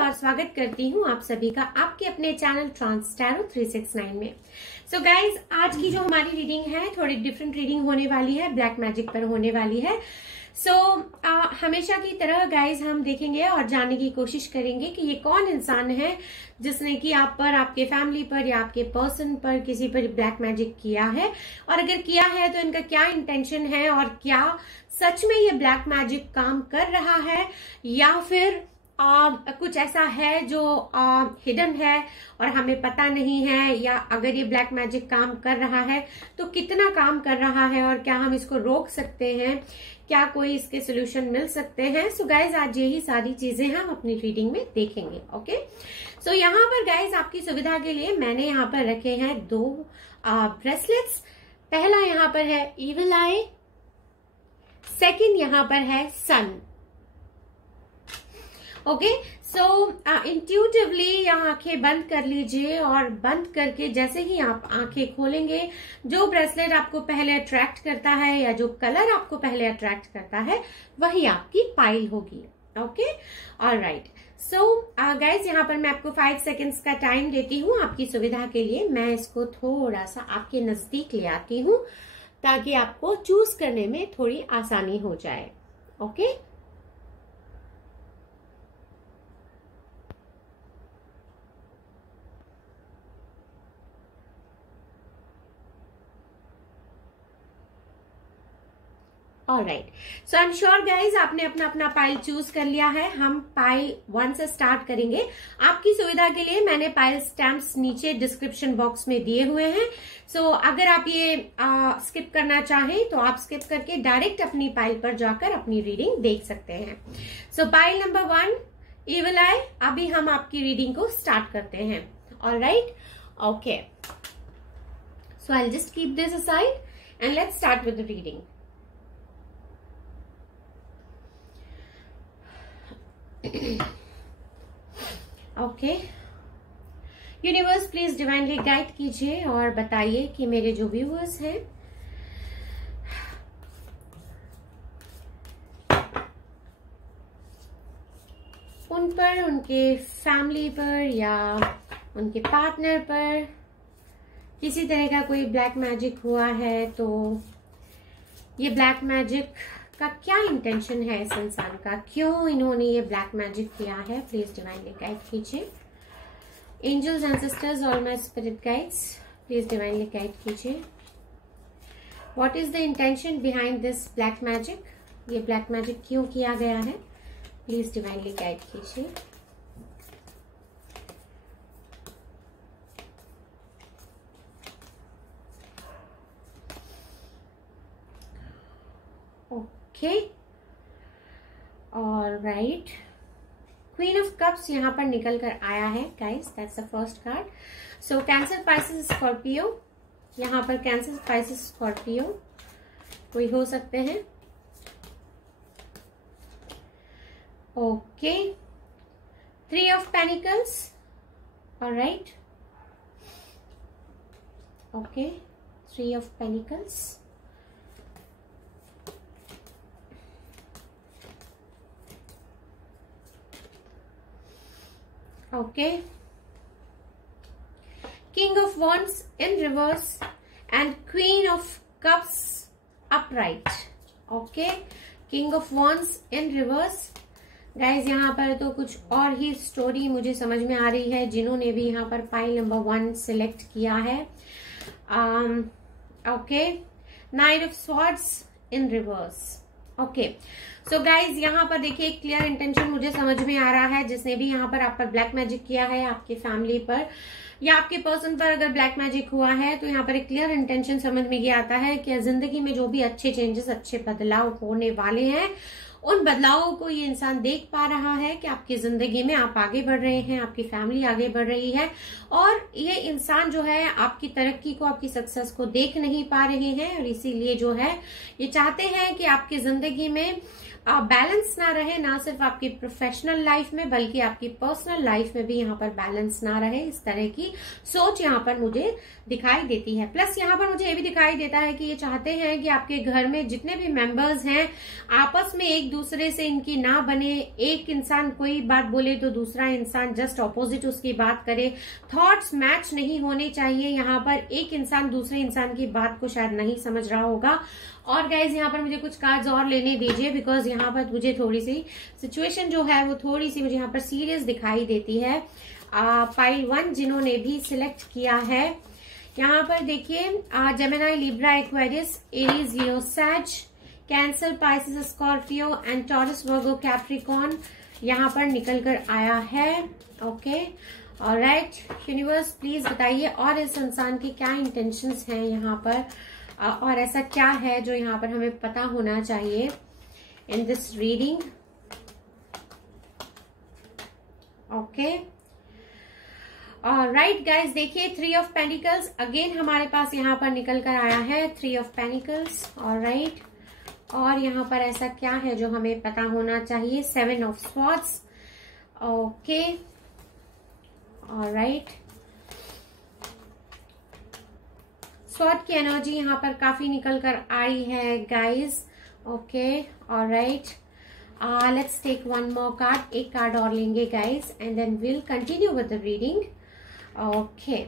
और स्वागत करती हूँ आप सभी का आपके अपने चैनल ट्रांस टैरो 369 में। सो गाइज, आज की जो हमारी रीडिंग है थोड़ी डिफरेंट रीडिंग होने वाली है, ब्लैक मैजिक पर होने वाली है। हमेशा की तरह गाइज हम देखेंगे और जानने की कोशिश करेंगे कि ये कौन इंसान है जिसने कि आप पर, आपके फैमिली पर या आपके पर्सन पर, किसी पर ब्लैक मैजिक किया है, और अगर किया है तो इनका क्या इंटेंशन है, और क्या सच में ये ब्लैक मैजिक काम कर रहा है या फिर कुछ ऐसा है जो हिडन है और हमें पता नहीं है, या अगर ये ब्लैक मैजिक काम कर रहा है तो कितना काम कर रहा है और क्या हम इसको रोक सकते हैं, क्या कोई इसके सोल्यूशन मिल सकते हैं। सो गाइज, आज यही सारी चीजें हम अपनी रीडिंग में देखेंगे। ओके, सो यहाँ पर गाइज आपकी सुविधा के लिए मैंने यहाँ पर रखे हैं दो ब्रेसलेट्स। पहला यहाँ पर है इविल आई, सेकेंड यहाँ पर है सन। ओके, सो इंट्यूटिवली यहाँ आंखें बंद कर लीजिए, और बंद करके जैसे ही आप आंखें खोलेंगे, जो ब्रेसलेट आपको पहले अट्रैक्ट करता है या जो कलर आपको पहले अट्रैक्ट करता है वही आपकी पाइल होगी। Okay, alright. सो गाइज, यहाँ पर मैं आपको 5 सेकेंड्स का टाइम देती हूँ आपकी सुविधा के लिए। मैं इसको थोड़ा सा आपके नजदीक ले आती हूँ ताकि आपको चूज करने में थोड़ी आसानी हो जाए। Okay, alright. So I am sure guys आपने अपना अपना पाइल चूज कर लिया है। हम पाइल 1 से स्टार्ट करेंगे। आपकी सुविधा के लिए मैंने पाइल स्टैम्प्स नीचे डिस्क्रिप्शन बॉक्स में दिए हुए हैं। सो अगर आप ये स्किप करना चाहें तो आप स्किप करके डायरेक्ट अपनी पाइल पर जाकर अपनी रीडिंग देख सकते हैं। सो पाइल नंबर 1 इविल आई। अभी हम आपकी रीडिंग को स्टार्ट करते हैं। Alright, okay. So I will just keep this aside and let's start with the reading. Okay, universe please divinely guide कीजिए और बताइए कि मेरे जो व्यूअर्स हैं उन पर, उनके फैमिली पर या उनके पार्टनर पर किसी तरह का कोई ब्लैक मैजिक हुआ है, तो ये ब्लैक मैजिक का क्या इंटेंशन है इस इंसान का, क्यों इन्होंने ये ब्लैक मैजिक किया है। प्लीज डिवाइनली गाइड कीजिए। Angels and sisters, all my spirit guides, please divinely guide कीजिए। What is the intention behind this black magic. ये ब्लैक मैजिक क्यों किया गया है, प्लीज डिवाइनली गाइड कीजिए। Okay, alright. Queen of cups यहाँ पर निकल कर आया है guys, that's the first card. So Cancer, Pisces, Scorpio. यहाँ पर कैंसर, पाइसेस, स्कॉर्पियो कोई हो सकते हैं। Okay, 3 of pentacles. Alright, okay, 3 of pentacles. Okay, King of Wands in reverse and Queen of Cups upright. Okay, King of Wands in reverse. Guys, यहाँ पर तो कुछ और ही स्टोरी मुझे समझ में आ रही है जिन्होंने भी यहाँ पर पाइल नंबर 1 सिलेक्ट किया है। Okay, knight of swords in reverse. Okay, so guys, यहाँ पर देखिए क्लियर इंटेंशन मुझे समझ में आ रहा है। जिसने भी यहाँ पर आप पर ब्लैक मैजिक किया है, आपके फैमिली पर या आपके पर्सन पर अगर ब्लैक मैजिक हुआ है, तो यहाँ पर एक क्लियर इंटेंशन समझ में ये आता है कि जिंदगी में जो भी अच्छे चेंजेस, अच्छे बदलाव होने वाले हैं, उन बदलावों को ये इंसान देख पा रहा है कि आपकी जिंदगी में आप आगे बढ़ रहे हैं, आपकी फैमिली आगे बढ़ रही है, और ये इंसान जो है आपकी तरक्की को, आपकी सक्सेस को देख नहीं पा रहे हैं, और इसीलिए जो है ये चाहते हैं कि आपकी जिंदगी में बैलेंस ना रहे, ना सिर्फ आपकी प्रोफेशनल लाइफ में बल्कि आपकी पर्सनल लाइफ में भी यहाँ पर बैलेंस ना रहे, इस तरह की सोच यहाँ पर मुझे दिखाई देती है। प्लस यहाँ पर मुझे ये भी दिखाई देता है कि ये चाहते हैं कि आपके घर में जितने भी मेंबर्स हैं आपस में एक दूसरे से इनकी ना बने, एक इंसान कोई बात बोले तो दूसरा इंसान जस्ट ऑपोजिट उसकी बात करे, थॉट्स मैच नहीं होने चाहिए। यहाँ पर एक इंसान दूसरे इंसान की बात को शायद नहीं समझ रहा होगा। और गाइज यहाँ पर मुझे कुछ कार्ड्स और लेने दीजिए, बिकॉज यहाँ पर मुझे थोड़ी सी सिचुएशन जो है वो थोड़ी सी मुझे यहाँ पर सीरियस दिखाई देती है। पाइल 1 जिन्होंने भी सिलेक्ट किया है, यहाँ पर देखिए Gemini, Libra, Aquarius, Aries, Leo, Sag, Cancer, Pisces, Scorpio and Taurus, Virgo, Capricorn यहाँ पर निकल कर आया है। ओके, ऑलराइट यूनिवर्स प्लीज बताइए और इस इंसान के क्या इंटेंशंस हैं यहाँ पर, और ऐसा क्या है जो यहाँ पर हमें पता होना चाहिए in this reading. Okay, right guys, देखिए 3 ऑफ पेंटिकल्स अगेन हमारे पास यहाँ पर निकल कर आया है, 3 ऑफ पेंटिकल्स। ऑलराइट, और यहाँ पर ऐसा क्या है जो हमें पता होना चाहिए, 7 of swords. Okay, alright, sword की एनर्जी यहाँ पर काफी निकल कर आई है guys. Okay, alright, let's take one more card, एक कार्ड और लेंगे guys and then will continue with the reading. Okay,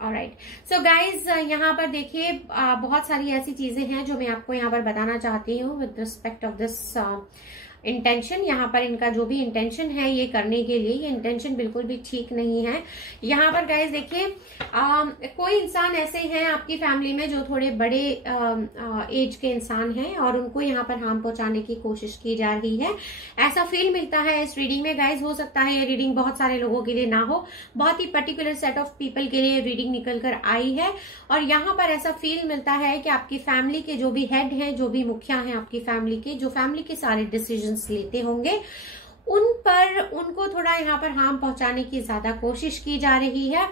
alright, so guys यहाँ पर देखिए बहुत सारी ऐसी चीजें हैं जो मैं आपको यहाँ पर बताना चाहती हूँ with respect of this intention. यहाँ पर इनका जो भी इंटेंशन है ये करने के लिए, ये इंटेंशन बिल्कुल भी ठीक नहीं है। यहाँ पर गाइज देखिए कोई इंसान ऐसे हैं आपकी फैमिली में जो थोड़े बड़े एज के इंसान हैं और उनको यहाँ पर हार्म पहुंचाने की कोशिश की जा रही है, ऐसा फील मिलता है इस रीडिंग में गाइज। हो सकता है ये रीडिंग बहुत सारे लोगों के लिए ना हो, बहुत ही पर्टिकुलर सेट ऑफ पीपल के लिए रीडिंग निकल कर आई है। और यहाँ पर ऐसा फील मिलता है कि आपकी फैमिली के जो भी हेड हैं, जो भी मुखिया हैं आपकी फैमिली के, जो फैमिली के सारे डिसीजन लेते होंगे, उन पर उनको थोड़ा यहाँ पर हार्म पहुंचाने की ज्यादा कोशिश की जा रही है।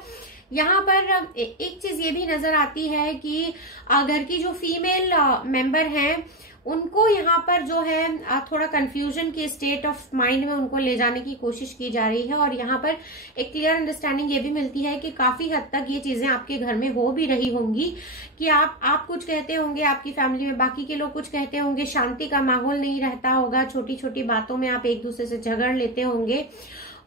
यहाँ पर एक चीज ये भी नजर आती है कि घर की जो फीमेल मेंबर हैं उनको यहाँ पर जो है थोड़ा कंफ्यूजन की स्टेट ऑफ माइंड में उनको ले जाने की कोशिश की जा रही है। और यहाँ पर एक क्लियर अंडरस्टैंडिंग ये भी मिलती है कि काफी हद तक ये चीजें आपके घर में हो भी रही होंगी कि आप कुछ कहते होंगे, आपकी फैमिली में बाकी के लोग कुछ कहते होंगे, शांति का माहौल नहीं रहता होगा, छोटी छोटी बातों में आप एक दूसरे से झगड़ लेते होंगे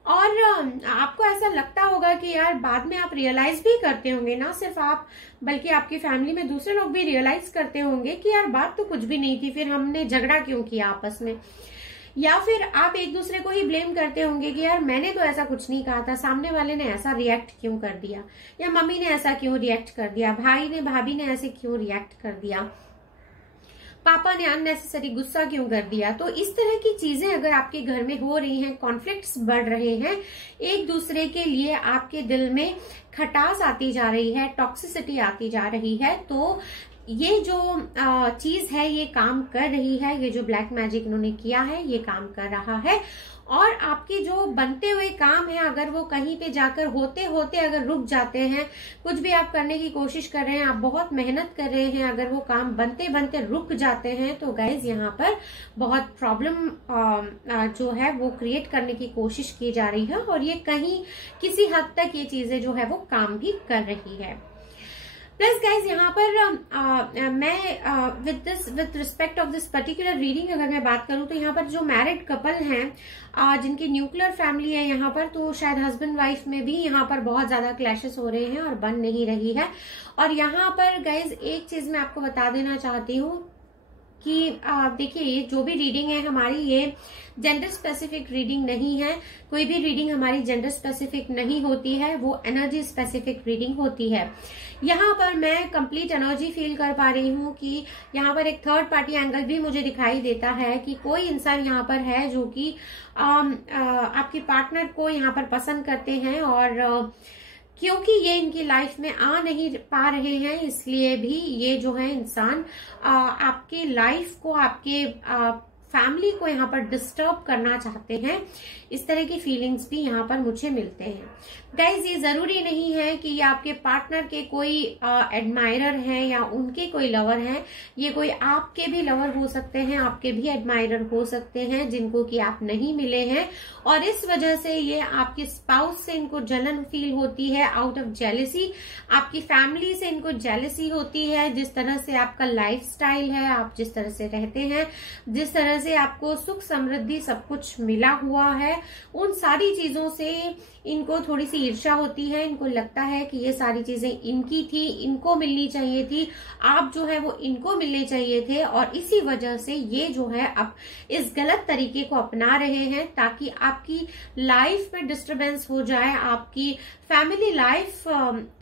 और आपको ऐसा लगता होगा कि यार बाद में आप रियलाइज भी करते होंगे, ना सिर्फ आप बल्कि आपकी फैमिली में दूसरे लोग भी रियलाइज करते होंगे कि यार बात तो कुछ भी नहीं थी, फिर हमने झगड़ा क्यों किया आपस में। या फिर आप एक दूसरे को ही ब्लेम करते होंगे कि यार मैंने तो ऐसा कुछ नहीं कहा था, सामने वाले ने ऐसा रिएक्ट क्यों कर दिया, या मम्मी ने ऐसा क्यों रिएक्ट कर दिया, भाई ने भाभी ने ऐसे क्यों रिएक्ट कर दिया, पापा ने अननेसेसरी गुस्सा क्यों कर दिया। तो इस तरह की चीजें अगर आपके घर में हो रही हैं, कॉन्फ्लिक्ट्स बढ़ रहे हैं, एक दूसरे के लिए आपके दिल में खटास आती जा रही है, टॉक्सिसिटी आती जा रही है, तो ये जो चीज है ये काम कर रही है, ये जो ब्लैक मैजिक इन्होंने किया है ये काम कर रहा है। और आपके जो बनते हुए काम है अगर वो कहीं पे जाकर होते होते अगर रुक जाते हैं, कुछ भी आप करने की कोशिश कर रहे हैं, आप बहुत मेहनत कर रहे हैं, अगर वो काम बनते बनते रुक जाते हैं तो गाइज यहाँ पर बहुत प्रॉब्लम जो है वो क्रिएट करने की कोशिश की जा रही है। और ये कहीं किसी हद तक ये चीजें जो है वो काम भी कर रही है। प्लस गाइज यहाँ पर मैं with respect of this particular reading अगर मैं बात करूं तो यहाँ पर जो मैरिड कपल हैं जिनकी न्यूक्लियर फैमिली है यहाँ पर, तो शायद हस्बैंड वाइफ में भी यहाँ पर बहुत ज्यादा क्लैशेस हो रहे हैं और बन नहीं रही है। और यहाँ पर गाइज एक चीज मैं आपको बता देना चाहती हूँ कि देखिए ये जो भी रीडिंग है हमारी ये जेंडर स्पेसिफिक रीडिंग नहीं है, कोई भी रीडिंग हमारी जेंडर स्पेसिफिक नहीं होती है, वो एनर्जी स्पेसिफिक रीडिंग होती है। यहाँ पर मैं कंप्लीट एनर्जी फील कर पा रही हूँ कि यहाँ पर एक थर्ड पार्टी एंगल भी मुझे दिखाई देता है कि कोई इंसान यहाँ पर है जो कि आपके पार्टनर को यहाँ पर पसंद करते हैं और क्योंकि ये इनकी लाइफ में आ नहीं पा रहे हैं इसलिए भी ये जो है इंसान आपके लाइफ को, आपके फैमिली को यहाँ पर डिस्टर्ब करना चाहते हैं। इस तरह की फीलिंग्स भी यहाँ पर मुझे मिलते हैं। गाइज ये जरूरी नहीं है कि ये आपके पार्टनर के कोई एडमायरर हैं या उनके कोई लवर हैं। ये कोई आपके भी लवर हो सकते हैं, आपके भी एडमायरर हो सकते हैं जिनको कि आप नहीं मिले हैं, और इस वजह से ये आपके स्पाउस से इनको जलन फील होती है आउट ऑफ जेलेसी। आपकी फैमिली से इनको जेलेसी होती है, जिस तरह से आपका लाइफ स्टाइल है, आप जिस तरह से रहते हैं, जिस तरह से आपको सुख समृद्धि सब कुछ मिला हुआ है, उन सारी चीजों से इनको थोड़ी सी ईर्ष्या होती है। इनको लगता है कि ये सारी चीजें इनकी थी, इनको मिलनी चाहिए थी, आप जो है वो इनको मिलने चाहिए थे, और इसी वजह से ये जो है अब इस गलत तरीके को अपना रहे हैं ताकि आपकी लाइफ में डिस्टरबेंस हो जाए, आपकी फैमिली लाइफ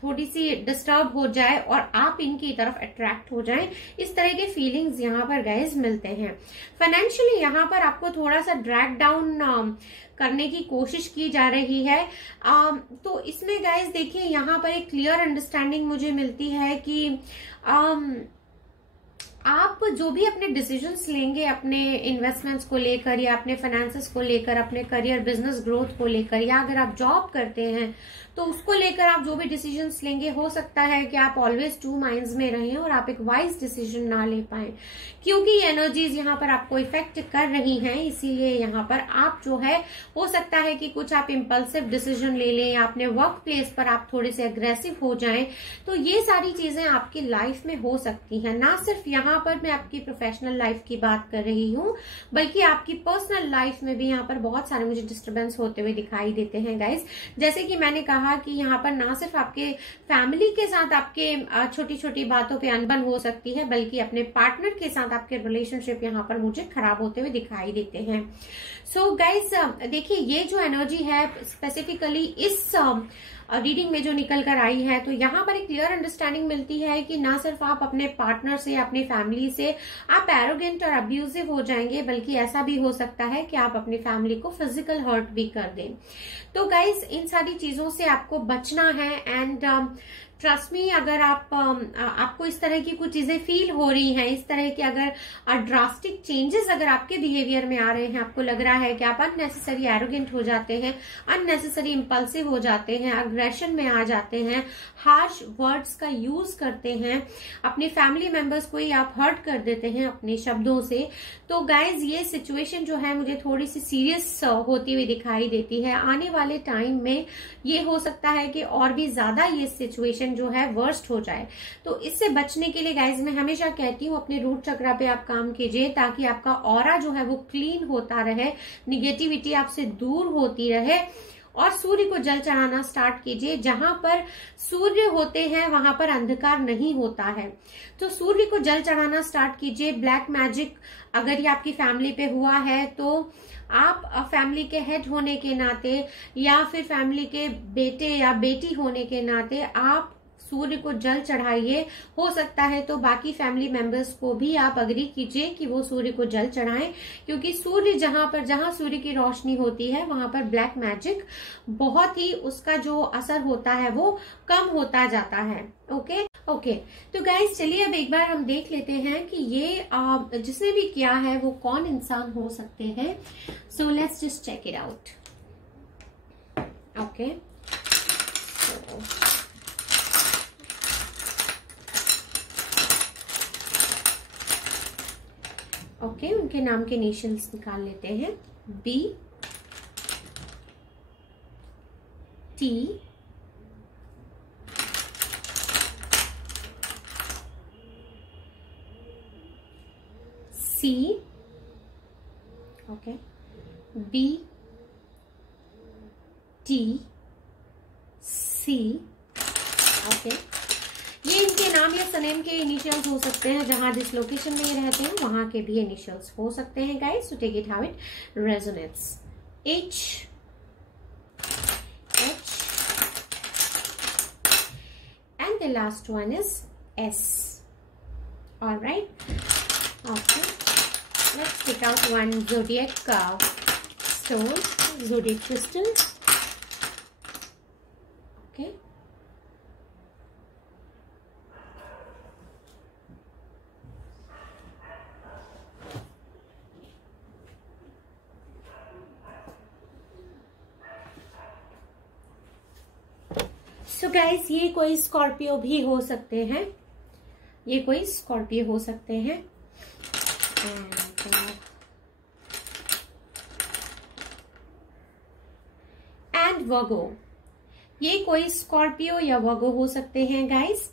थोड़ी सी डिस्टर्ब हो जाए और आप इनकी तरफ अट्रैक्ट हो जाएं। इस तरह के फीलिंग्स यहाँ पर गाइज मिलते हैं। फाइनेंशियली यहाँ पर आपको थोड़ा सा ड्रैग डाउन करने की कोशिश की जा रही है। तो इसमें गाइज देखिए यहाँ पर एक क्लियर अंडरस्टैंडिंग मुझे मिलती है कि आप जो भी अपने डिसीजंस लेंगे अपने इन्वेस्टमेंट्स को लेकर या अपने फाइनेंसेस को लेकर, अपने करियर बिजनेस ग्रोथ को लेकर, या अगर आप जॉब करते हैं तो उसको लेकर आप जो भी डिसीजंस लेंगे, हो सकता है कि आप ऑलवेज टू माइंड्स में रहें और आप एक वाइज डिसीजन ना ले पाए, क्योंकि एनर्जीज यहाँ पर आपको इफेक्ट कर रही हैं। इसीलिए यहाँ पर आप जो है, हो सकता है कि कुछ आप इम्पल्सिव डिसीजन ले लें या अपने वर्क प्लेस पर आप थोड़े से अग्रेसिव हो जाएं। तो ये सारी चीजें आपकी लाइफ में हो सकती हैं। ना सिर्फ यहाँ पर मैं आपकी प्रोफेशनल लाइफ की बात कर रही हूँ, बल्कि आपकी पर्सनल लाइफ में भी यहाँ पर बहुत सारे मुझे डिस्टर्बेंस होते हुए दिखाई देते हैं गाइज। जैसे कि मैंने कहा कि यहाँ पर ना सिर्फ आपके फैमिली के साथ आपके छोटी छोटी बातों पे अनबन हो सकती है, बल्कि अपने पार्टनर के साथ आपके रिलेशनशिप यहाँ पर मुझे खराब होते हुए दिखाई देते हैं। सो गाइज देखिए, ये जो एनर्जी है स्पेसिफिकली इस रीडिंग में जो निकल कर आई है, तो यहाँ पर एक क्लियर अंडरस्टैंडिंग मिलती है कि ना सिर्फ आप अपने पार्टनर से, अपनी फैमिली से आप एरोगेंट और अब्यूजिव हो जाएंगे, बल्कि ऐसा भी हो सकता है कि आप अपनी फैमिली को फिजिकल हर्ट भी कर दें। तो गाइज इन सारी चीजों से आपको बचना है। एंड ट्रस्ट मी, अगर आपको इस तरह की कुछ चीजें फील हो रही हैं, इस तरह के अगर ड्रास्टिक चेंजेस अगर आपके बिहेवियर में आ रहे हैं, आपको लग रहा है कि आप अननेसेसरी एरोगेंट हो जाते हैं, अननेसेसरी इंपल्सिव हो जाते हैं, अग्रेशन में आ जाते हैं, हार्श वर्ड्स का यूज करते हैं, अपने फैमिली मेंबर्स को ही आप हर्ट कर देते हैं अपने शब्दों से, तो गाइज ये सिचुएशन जो है मुझे थोड़ी सी सीरियस होती हुई दिखाई देती है। आने वाले टाइम में ये हो सकता है कि और भी ज्यादा ये सिचुएशन जो है वर्स्ट हो जाए। तो इससे बचने के लिए गाइज मैं हमेशा कहती हूँ अपने रूट चक्रा पे आप काम कीजिए, ताकि आपका ऑरा जो है वो क्लीन होता रहे, निगेटिविटी आपसे दूर होती रहे, और सूर्य को जल चढ़ाना स्टार्ट कीजिए। जहां पर सूर्य होते हैं वहां पर अंधकार नहीं होता है, तो सूर्य को जल चढ़ाना स्टार्ट कीजिए। ब्लैक मैजिक अगर ये आपकी फैमिली पे हुआ है, तो आप फैमिली के हेड होने के नाते या फिर फैमिली के बेटे या बेटी होने के नाते आप सूर्य को जल चढ़ाइए। हो सकता है तो बाकी फैमिली मेंबर्स को भी आप अग्री कीजिए कि वो सूर्य को जल चढ़ाएं, क्योंकि सूर्य जहां सूर्य की रोशनी होती है वहां पर ब्लैक मैजिक बहुत ही उसका जो असर होता है वो कम होता जाता है। ओके तो गाइज चलिए अब एक बार हम देख लेते हैं कि ये जिसने भी किया है वो कौन इंसान हो सकते हैं। So let's just check it out. Okay okay उनके नाम के इनिशियल्स निकाल लेते हैं। B, T, C, okay, B, T, C, okay. ये इनके नाम या सरनेम के इनिशियल्स हो सकते हैं, जहां जिस लोकेशन में ये रहते हैं वहां के भी इनिशियल्स हो सकते हैं guys. So take it how it resonates. H, and the last one is S. All right. Okay. Let's pick out one zodiac stone, zodiac crystal. Okay. So guys, ये कोई स्कॉर्पियो भी हो सकते हैं, ये कोई स्कॉर्पियो हो सकते हैं। एंड वर्गो, ये कोई स्कॉर्पियो या वर्गो हो सकते हैं गाइस।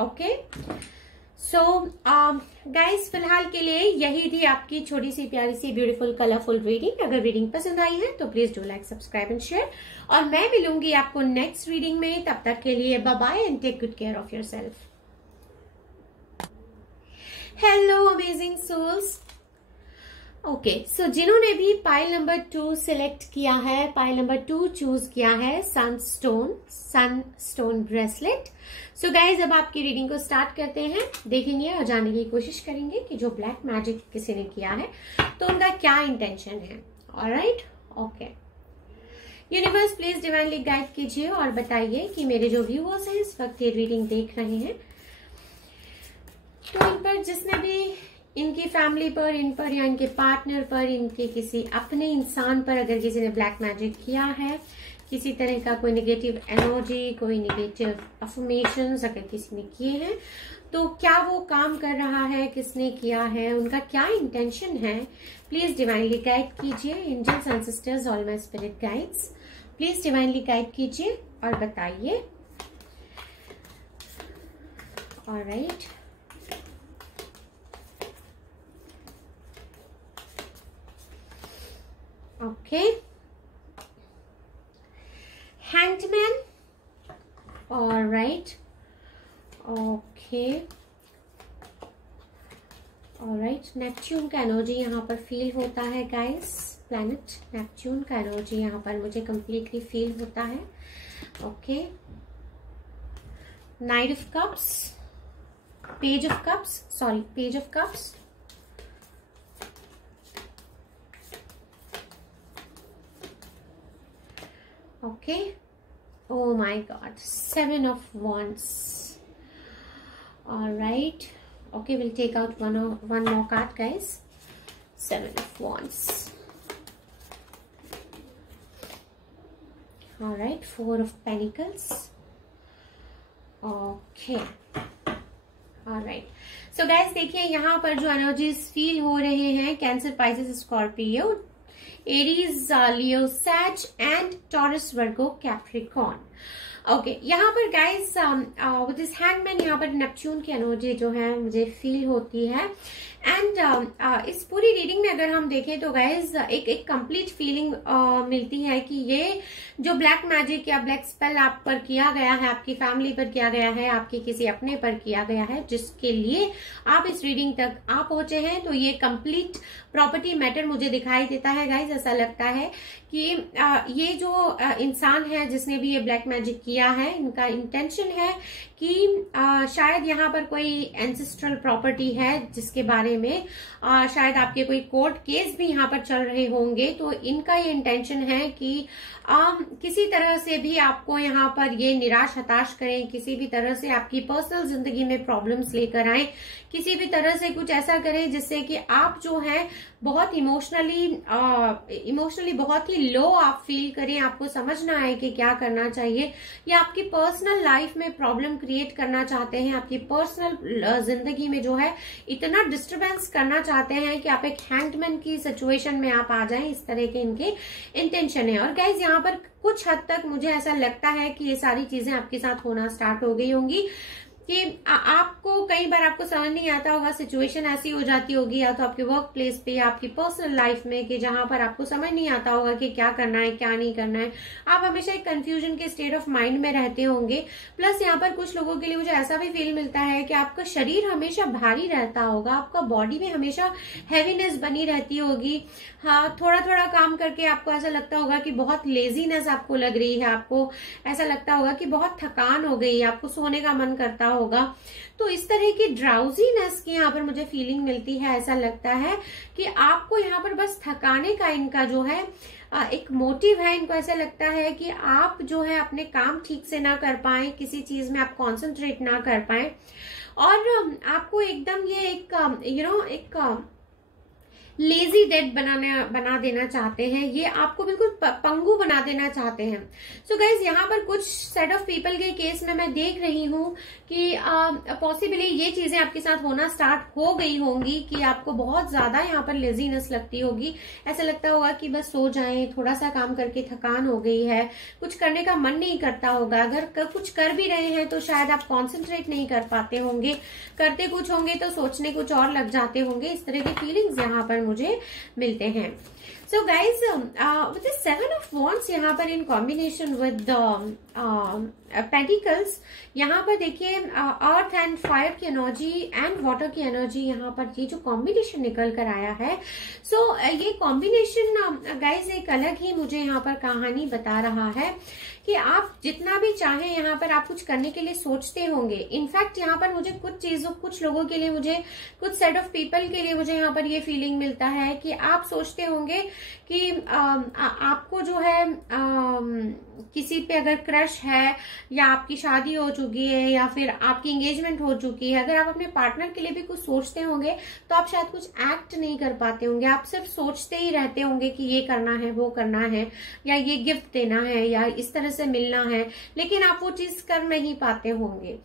ओके, सो गाइस फिलहाल के लिए यही थी आपकी छोटी सी प्यारी सी ब्यूटीफुल कलरफुल रीडिंग। अगर रीडिंग पसंद आई है तो please do like, subscribe and share, और मैं मिलूंगी आपको नेक्स्ट रीडिंग में। तब तक के लिए bye bye and take good care of yourself. Hello amazing souls. Okay, so जिन्होंने भी पाइल नंबर 2 सिलेक्ट किया है, पाइल नंबर 2 चूज किया है, सनस्टोन ब्रेसलेट। सो गाइज, अब आपकी रीडिंग को स्टार्ट करते हैं। देखेंगे और जानने की कोशिश करेंगे कि जो ब्लैक मैजिक किसी ने किया है तो उनका क्या इंटेंशन है। Alright, okay. Universe please divinely guide कीजिए और बताइए कि मेरे जो व्यूअर्स हैं इस वक्त ये रीडिंग देख रहे हैं, तो इन पर जिसने भी इनकी फैमिली पर, इन पर या इनके पार्टनर पर, इनके किसी अपने इंसान पर अगर किसी ने ब्लैक मैजिक किया है, किसी तरह का कोई नेगेटिव एनर्जी, कोई नेगेटिव अफर्मेशंस अगर किसी ने किए हैं, तो क्या वो काम कर रहा है, किसने किया है, उनका क्या इंटेंशन है, प्लीज डिवाइनली गाइड कीजिए। Angels and sisters, all my spirit guides, please divinely guide कीजिए और बताइए। Alright, okay. Hanged man, alright, okay, alright. Neptune का एनर्जी यहाँ पर फील होता है गाइस, प्लैनेट नेपच्यून का एनर्जी यहाँ पर मुझे कंप्लीटली फील होता है। Okay, knight of cups, page of cups, sorry page of cups, okay, oh my god, 7 of wands. All right, okay, we'll take out one more card guys. 7 of wands. All right, 4 of pentacles. Okay, all right, so guys देखिए यहाँ पर जो energies feel हो रहे हैं, Cancer, Pisces, Scorpio, Aries, Leo, Sag and Taurus, Virgo, Capricorn. Okay, यहाँ पर guys with this handman यहाँ पर नेपच्यून की एनर्जी जो है मुझे फील होती है। एंड इस पूरी रीडिंग में अगर हम देखें तो गाइस एक कंप्लीट फीलिंग मिलती है कि ये जो ब्लैक मैजिक या ब्लैक स्पेल आप पर किया गया है, आपकी फैमिली पर किया गया है, आपके किसी अपने पर किया गया है, जिसके लिए आप इस रीडिंग तक आ पहुंचे हैं, तो ये कंप्लीट प्रॉपर्टी मैटर मुझे दिखाई देता है गाइस। ऐसा लगता है कि ये जो इंसान है जिसने भी ये ब्लैक मैजिक किया है, इनका इंटेंशन है कि शायद यहाँ पर कोई एंसेस्ट्रल प्रॉपर्टी है जिसके बारे में शायद आपके कोई कोर्ट केस भी यहाँ पर चल रहे होंगे, तो इनका ये इंटेंशन है कि किसी तरह से भी आपको यहाँ पर ये निराश हताश करें, किसी भी तरह से आपकी पर्सनल जिंदगी में प्रॉब्लम्स लेकर आए, किसी भी तरह से कुछ ऐसा करें जिससे कि आप जो है बहुत इमोशनली बहुत ही लो आप फील करें, आपको समझ ना आए कि क्या करना चाहिए, या आपकी पर्सनल लाइफ में प्रॉब्लम क्रिएट करना चाहते हैं, आपकी पर्सनल जिंदगी में जो है इतना डिस्टरबेंस करना चाहते हैं कि आप एक हैंडमैन की सिचुएशन में आप आ जाएं, इस तरह के इनके इंटेंशन है। और गाइज यहाँ पर कुछ हद तक मुझे ऐसा लगता है कि ये सारी चीजें आपके साथ होना स्टार्ट हो गई होंगी कि आपको कई बार आपको समझ नहीं आता होगा, सिचुएशन ऐसी हो जाती होगी या तो आपके वर्क प्लेस पे या आपकी पर्सनल लाइफ में कि जहां पर आपको समझ नहीं आता होगा कि क्या करना है क्या नहीं करना है, आप हमेशा एक कंफ्यूजन के स्टेट ऑफ माइंड में रहते होंगे। प्लस यहाँ पर कुछ लोगों के लिए मुझे ऐसा भी फील मिलता है कि आपका शरीर हमेशा भारी रहता होगा, आपका बॉडी में हमेशा हैवीनेस बनी रहती होगी। हाँ, थोड़ा थोड़ा काम करके आपको ऐसा लगता होगा कि बहुत लेजीनेस आपको लग रही है, आपको ऐसा लगता होगा कि बहुत थकान हो गई है, आपको सोने का मन करता होगा। तो इस तरह की ड्राउजीनेस की यहाँ पर मुझे फीलिंग मिलती है। ऐसा लगता है कि आपको यहाँ पर बस थकाने का इनका जो है एक मोटिव है। इनको ऐसा लगता है कि आप जो है अपने काम ठीक से ना कर पाए, किसी चीज में आप कॉन्सेंट्रेट ना कर पाए, और आपको एकदम ये एक लेजी डेड बना देना चाहते हैं, ये आपको बिल्कुल पंगु बना देना चाहते हैं। सो गाइज यहाँ पर कुछ सेट ऑफ पीपल के केस में मैं देख रही हूँ कि पॉसिबली ये चीजें आपके साथ होना स्टार्ट हो गई होंगी कि आपको बहुत ज्यादा यहाँ पर लेजीनेस लगती होगी। ऐसा लगता होगा कि बस सो जाएं, थोड़ा सा काम करके थकान हो गई है, कुछ करने का मन नहीं करता होगा। अगर कुछ कर भी रहे हैं तो शायद आप कॉन्सेंट्रेट नहीं कर पाते होंगे, करते कुछ होंगे तो सोचने कुछ और लग जाते होंगे। इस तरह के फीलिंग्स यहाँ पर मुझे मिलते हैं। So guys with the 7 of Wands यहाँ पर इन कॉम्बिनेशन विद पेंटिकल्स, यहाँ पर देखिए अर्थ एंड फायर की एनर्जी एंड वाटर की एनर्जी, यहाँ पर ये जो कॉम्बिनेशन निकल कर आया है। सो ये कॉम्बिनेशन गाइज एक अलग ही मुझे यहाँ पर कहानी बता रहा है कि आप जितना भी चाहें यहाँ पर आप कुछ करने के लिए सोचते होंगे। इनफैक्ट यहाँ पर मुझे कुछ लोगों के लिए, मुझे कुछ सेट ऑफ पीपल के लिए मुझे यहाँ पर ये फीलिंग मिलता है कि आप सोचते होंगे कि आपको जो है किसी पे अगर क्रश है, या आपकी शादी हो चुकी है, या फिर आपकी एंगेजमेंट हो चुकी है, अगर आप अपने पार्टनर के लिए भी कुछ सोचते होंगे तो आप शायद कुछ एक्ट नहीं कर पाते होंगे। आप सिर्फ सोचते ही रहते होंगे कि ये करना है, वो करना है, या ये गिफ्ट देना है, या इस तरह से मिलना है, लेकिन आप वो चीज कर नहीं पाते होंगे।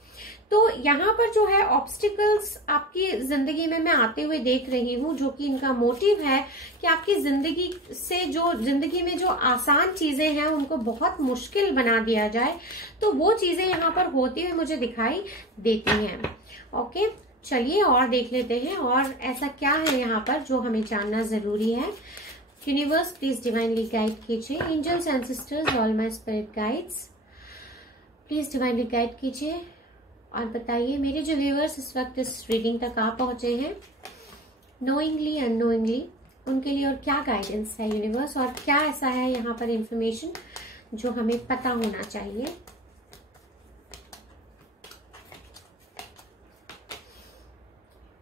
तो यहाँ पर जो है ऑब्स्टिकल्स आपकी जिंदगी में मैं आते हुए देख रही हूँ, जो कि इनका मोटिव है कि आपकी जिंदगी में जो आसान चीजें हैं उनको बहुत मुश्किल बना दिया जाए। तो वो चीजें यहाँ पर होती हुई मुझे दिखाई देती हैं। ओके, चलिए और देख लेते हैं और ऐसा क्या है यहाँ पर जो हमें जानना जरूरी है। यूनिवर्स प्लीज डिवाइनली गाइड कीजिए। Angels and sisters, all my spirit guides please divinely guide कीजिए और बताइए मेरे जो व्यूअर्स इस वक्त इस रीडिंग तक आ पहुंचे हैं, नोइंगली अननोइंगली, उनके लिए और क्या गाइडेंस है यूनिवर्स, और क्या ऐसा है यहाँ पर इंफॉर्मेशन जो हमें पता होना चाहिए।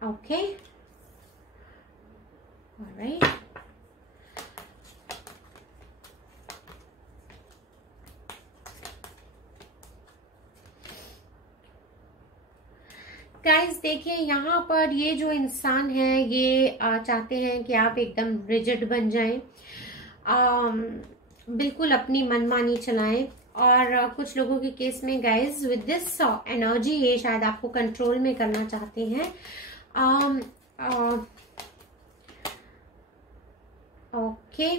ओके, ऑलराइट, गाइस देखिए यहाँ पर ये जो इंसान है ये चाहते हैं कि आप एकदम रिजिड बन जाएं, बिल्कुल अपनी मनमानी चलाएं। और कुछ लोगों के केस में गाइस विद दिस एनर्जी ये शायद आपको कंट्रोल में करना चाहते हैं। ओके,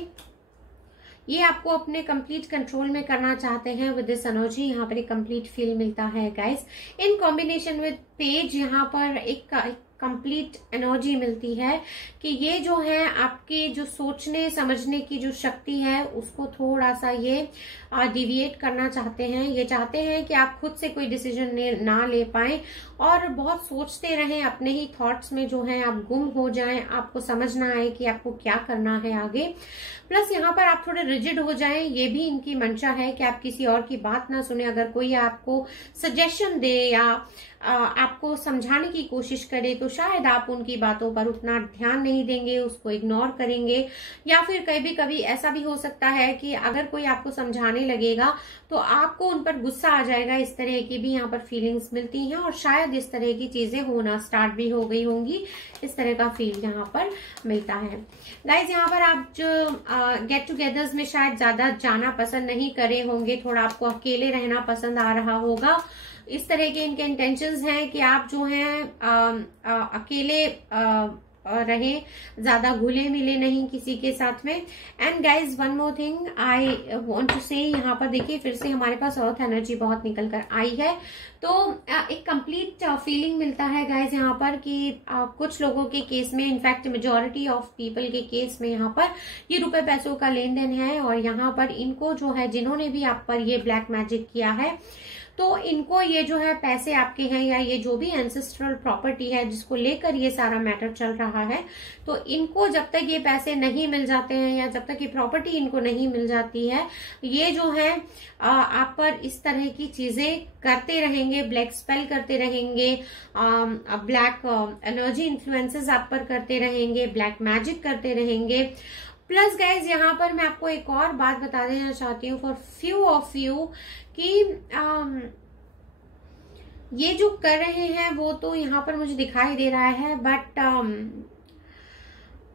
ये आपको अपने कंप्लीट कंट्रोल में करना चाहते हैं विद दिस एनर्जी। यहाँ पर एक कंप्लीट फील मिलता है guys. In combination with page यहाँ पर एक कंप्लीट एनर्जी मिलती है कि ये जो है आपके जो सोचने समझने की जो शक्ति है उसको थोड़ा सा ये डिविएट करना चाहते हैं। ये चाहते हैं कि आप खुद से कोई डिसीजन ना ले पाएं और बहुत सोचते रहें, अपने ही थॉट्स में जो है आप गुम हो जाएं, आपको समझ ना आए कि आपको क्या करना है आगे। प्लस यहाँ पर आप थोड़े रिजिड हो जाएं, ये भी इनकी मंशा है कि आप किसी और की बात ना सुने। अगर कोई आपको सजेशन दे या आपको समझाने की कोशिश करे तो शायद आप उनकी बातों पर उतना ध्यान नहीं देंगे, उसको इग्नोर करेंगे। या फिर कभी कभी ऐसा भी हो सकता है कि अगर कोई आपको समझाने लगेगा तो आपको उन पर गुस्सा आ जाएगा। इस तरह की भी यहाँ पर फीलिंग्स मिलती हैं और शायद इस तरह की चीजें होना स्टार्ट भी हो गई होंगी। इस तरह का फील यहाँ पर मिलता है गाइज। यहाँ पर आप जो गेट टुगेदर्स में शायद ज्यादा जाना पसंद नहीं करे होंगे, थोड़ा आपको अकेले रहना पसंद आ रहा होगा। इस तरह के इनके इंटेंशंस हैं कि आप जो हैं अकेले रहे, ज्यादा घुले मिले नहीं किसी के साथ में। And guys one more thing I want to say, यहाँ पर देखिए फिर से हमारे पास अर्थ एनर्जी बहुत निकल कर आई है। तो एक कंप्लीट फीलिंग मिलता है गाइज यहाँ पर कि कुछ लोगों के केस में, इनफैक्ट मेजॉरिटी ऑफ पीपल के केस में यहाँ पर ये रुपए पैसों का लेन देन है। और यहाँ पर इनको जो है, जिन्होंने भी आप पर ये ब्लैक मैजिक किया है, तो इनको ये जो है पैसे आपके हैं या ये जो भी एंसेस्ट्रल प्रॉपर्टी है जिसको लेकर ये सारा मैटर चल रहा है, तो इनको जब तक ये पैसे नहीं मिल जाते हैं या जब तक ये प्रॉपर्टी इनको नहीं मिल जाती है, ये जो है आप पर इस तरह की चीजें करते रहेंगे, ब्लैक स्पेल करते रहेंगे, ब्लैक एनर्जी इन्फ्लुएंसेस आप पर करते रहेंगे, ब्लैक मैजिक करते रहेंगे। प्लस गाइज यहाँ पर मैं आपको एक और बात बता देना चाहती हूँ फॉर फ्यू ऑफ यू कि ये जो कर रहे हैं वो तो यहाँ पर मुझे दिखाई दे रहा है, बट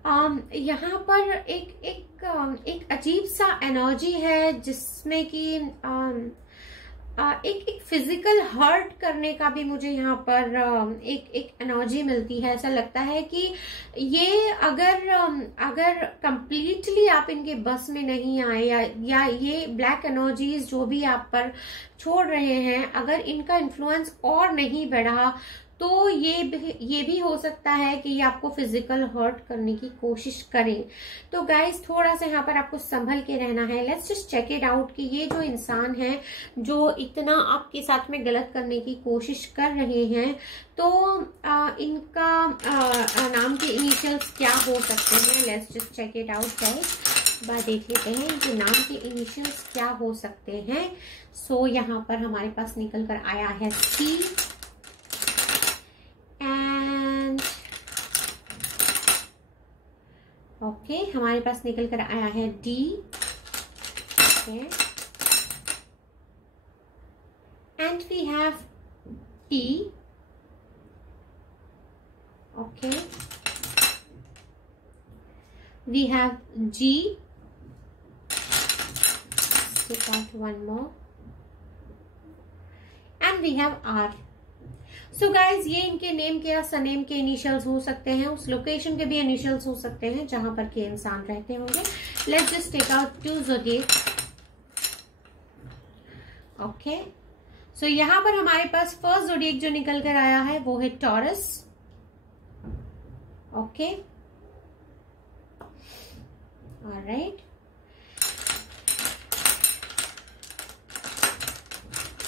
यहाँ पर एक अजीब सा एनर्जी है जिसमें कि एक फिजिकल हर्ट करने का भी मुझे यहाँ पर एक एनर्जी मिलती है। ऐसा लगता है कि ये अगर कंप्लीटली आप इनके बस में नहीं आए या ये ब्लैक एनर्जीज जो भी आप पर छोड़ रहे हैं, अगर इनका इन्फ्लुएंस और नहीं बढ़ा तो ये भी हो सकता है कि ये आपको फिजिकल हर्ट करने की कोशिश करें। तो गाइस थोड़ा सा यहाँ पर आपको संभल के रहना है। Let's just check it out कि ये जो इंसान है जो इतना आपके साथ में गलत करने की कोशिश कर रहे हैं, तो इनका नाम के इनिशियल्स क्या हो सकते हैं। Let's just check it out guys. बात देख लेते हैं इनके नाम के इनिशियल्स क्या हो सकते हैं। सो यहाँ पर हमारे पास निकल कर आया है C ओके हमारे पास निकल कर आया है D। And we have T। Okay we have G। take out one more and we have R। So guys ये इनके नेम के या सरनेम के इनिशियल्स हो सकते हैं, उस लोकेशन के भी इनिशियल्स हो सकते हैं जहां पर के इंसान रहते होंगे। Let's just take out 2 zodiac. Okay so यहां पर हमारे पास फर्स्ट ज़ोडिएक जो निकल कर आया है वो है taurus. Okay alright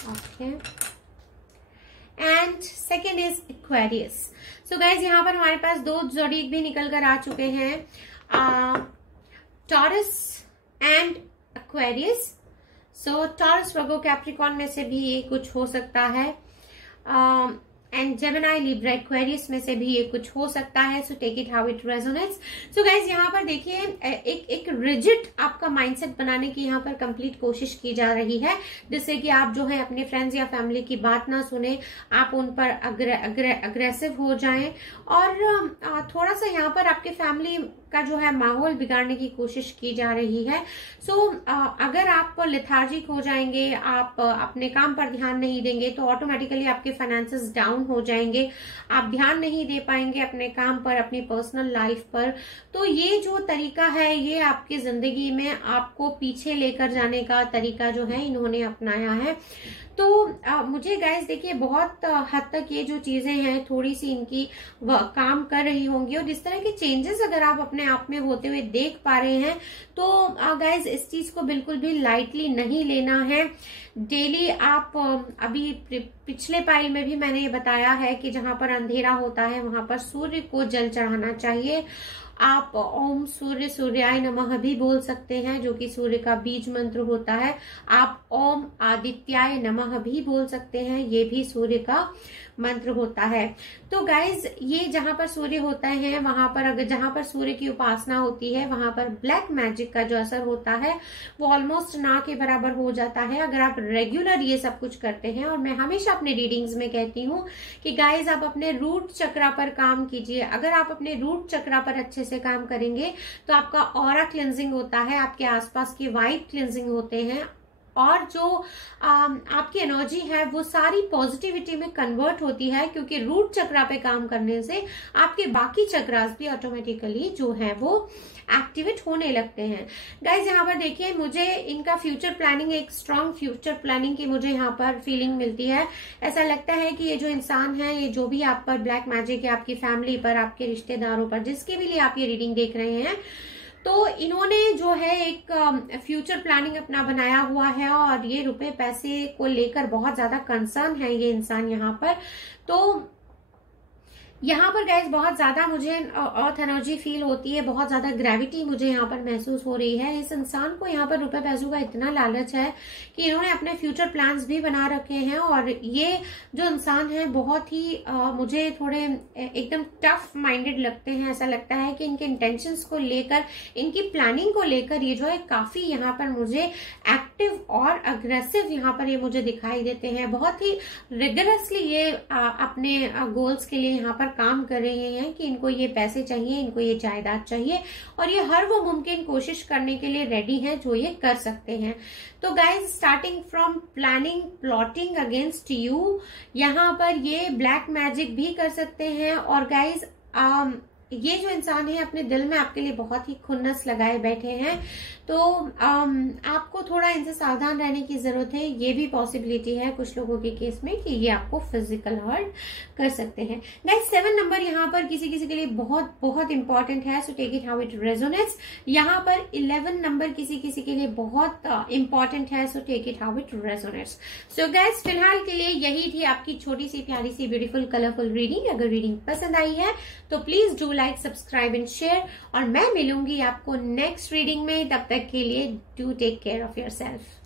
okay and second is Aquarius. So guys यहाँ पर हमारे पास 2 ज़ोडिएक भी निकल कर आ चुके हैं, taurus and Aquarius. So Taurus Virgo Capricorn में से भी ये कुछ हो सकता है, एंड जेमिनी लिब्रा एक्वेरियस में से भी ये कुछ हो सकता है। So take it how it resonates. So guys यहाँ पर देखिए एक रिजिड आपका माइंडसेट बनाने की यहाँ पर कंप्लीट कोशिश की जा रही है, जिससे कि आप जो है अपने फ्रेंड्स या फैमिली की बात ना सुने, आप उन पर अग्रेसिव हो जाएं और थोड़ा सा यहाँ पर आपके फैमिली का जो है माहौल बिगाड़ने की कोशिश की जा रही है। सो अगर आप लेथार्जिक हो जाएंगे, आप अपने काम पर ध्यान नहीं देंगे, तो ऑटोमेटिकली आपके फाइनेंसेस डाउन हो जाएंगे, आप ध्यान नहीं दे पाएंगे अपने काम पर, अपनी पर्सनल लाइफ पर। तो ये जो तरीका है ये आपकी जिंदगी में आपको पीछे लेकर जाने का तरीका जो है इन्होंने अपनाया है। तो मुझे गाइस देखिए बहुत हद तक ये जो चीजें हैं थोड़ी सी इनकी काम कर रही होंगी, और इस तरह के चेंजेस अगर आप अपने आप में होते हुए देख पा रहे हैं तो गाइस इस चीज को बिल्कुल भी लाइटली नहीं लेना है। डेली आप अभी पिछले पाइल में भी मैंने ये बताया है कि जहां पर अंधेरा होता है वहां पर सूर्य को जल चढ़ाना चाहिए। आप ओम सूर्य सूर्याय नमः भी बोल सकते हैं, जो कि सूर्य का बीज मंत्र होता है। आप ओम आदित्याय नमः भी बोल सकते हैं, ये भी सूर्य का मंत्र होता है। तो गाइज ये जहां पर सूर्य होता है वहां पर अगर जहां पर सूर्य की उपासना होती है वहां पर ब्लैक मैजिक का जो असर होता है वो ऑलमोस्ट ना के बराबर हो जाता है, अगर आप रेगुलर ये सब कुछ करते हैं। और मैं हमेशा अपने रीडिंग्स में कहती हूँ कि गाइज आप अपने रूट चक्रा पर काम कीजिए। अगर आप अपने रूट चक्रा पर अच्छे से काम करेंगे तो आपका ऑरा क्लिंजिंग होता है, आपके आसपास के वाइब क्लिंजिंग होते हैं, और जो आपकी एनर्जी है वो सारी पॉजिटिविटी में कन्वर्ट होती है, क्योंकि रूट चक्रा पे काम करने से आपके बाकी चक्रास भी ऑटोमेटिकली जो है वो एक्टिवेट होने लगते हैं। गाइज यहाँ पर देखिए मुझे इनका फ्यूचर प्लानिंग, एक स्ट्रांग फ्यूचर प्लानिंग की मुझे यहाँ पर फीलिंग मिलती है। ऐसा लगता है कि ये जो इंसान है, ये जो भी आप पर ब्लैक मैजिक है, आपकी फैमिली पर, आपके रिश्तेदारों पर, जिसके भी लिए आप ये रीडिंग देख रहे हैं, तो इन्होंने जो है एक फ्यूचर प्लानिंग अपना बनाया हुआ है, और ये रुपए पैसे को लेकर बहुत ज्यादा कंसर्न है ये इंसान यहाँ पर। तो यहाँ पर गाइज बहुत ज्यादा मुझे अर्थ एनर्जी फील होती है, बहुत ज्यादा ग्रेविटी मुझे यहाँ पर महसूस हो रही है। इस इंसान को यहाँ पर रुपए पैसों का इतना लालच है कि इन्होंने अपने फ्यूचर प्लान्स भी बना रखे हैं, और ये जो इंसान है बहुत ही मुझे थोड़े एकदम टफ माइंडेड लगते हैं। ऐसा लगता है कि इनके इंटेंशंस को लेकर, इनकी प्लानिंग को लेकर ये जो है काफी यहाँ पर मुझे एक्टिव और अग्रेसिव यहाँ पर ये मुझे दिखाई देते हैं। बहुत ही रिगरसली ये अपने गोल्स के लिए यहाँ पर काम कर रहे हैं कि इनको ये पैसे चाहिए, इनको ये जायदाद चाहिए, और ये हर वो मुमकिन कोशिश करने के लिए रेडी हैं जो ये कर सकते हैं। तो guys starting from planning plotting against you, यहाँ पर ये ब्लैक मैजिक भी कर सकते हैं। और गाइज ये जो इंसान है अपने दिल में आपके लिए बहुत ही खुन्नस लगाए बैठे हैं, तो आपको थोड़ा इनसे सावधान रहने की जरूरत है। ये भी पॉसिबिलिटी है कुछ लोगों के केस में कि ये आपको फिजिकल हर्ट कर सकते हैं। गाइस 7 नंबर यहाँ पर किसी किसी के लिए बहुत बहुत इंपॉर्टेंट है, so take it how it resonates. यहाँ पर 11 नंबर किसी किसी के लिए बहुत इंपॉर्टेंट है, so take it how it resonates. So guys फिलहाल के लिए यही थी आपकी छोटी सी प्यारी सी ब्यूटीफुल कलरफुल रीडिंग। अगर रीडिंग पसंद आई है तो please do like, subscribe and share, और मैं मिलूंगी आपको नेक्स्ट रीडिंग में। तब तक के लिए do take care of yourself.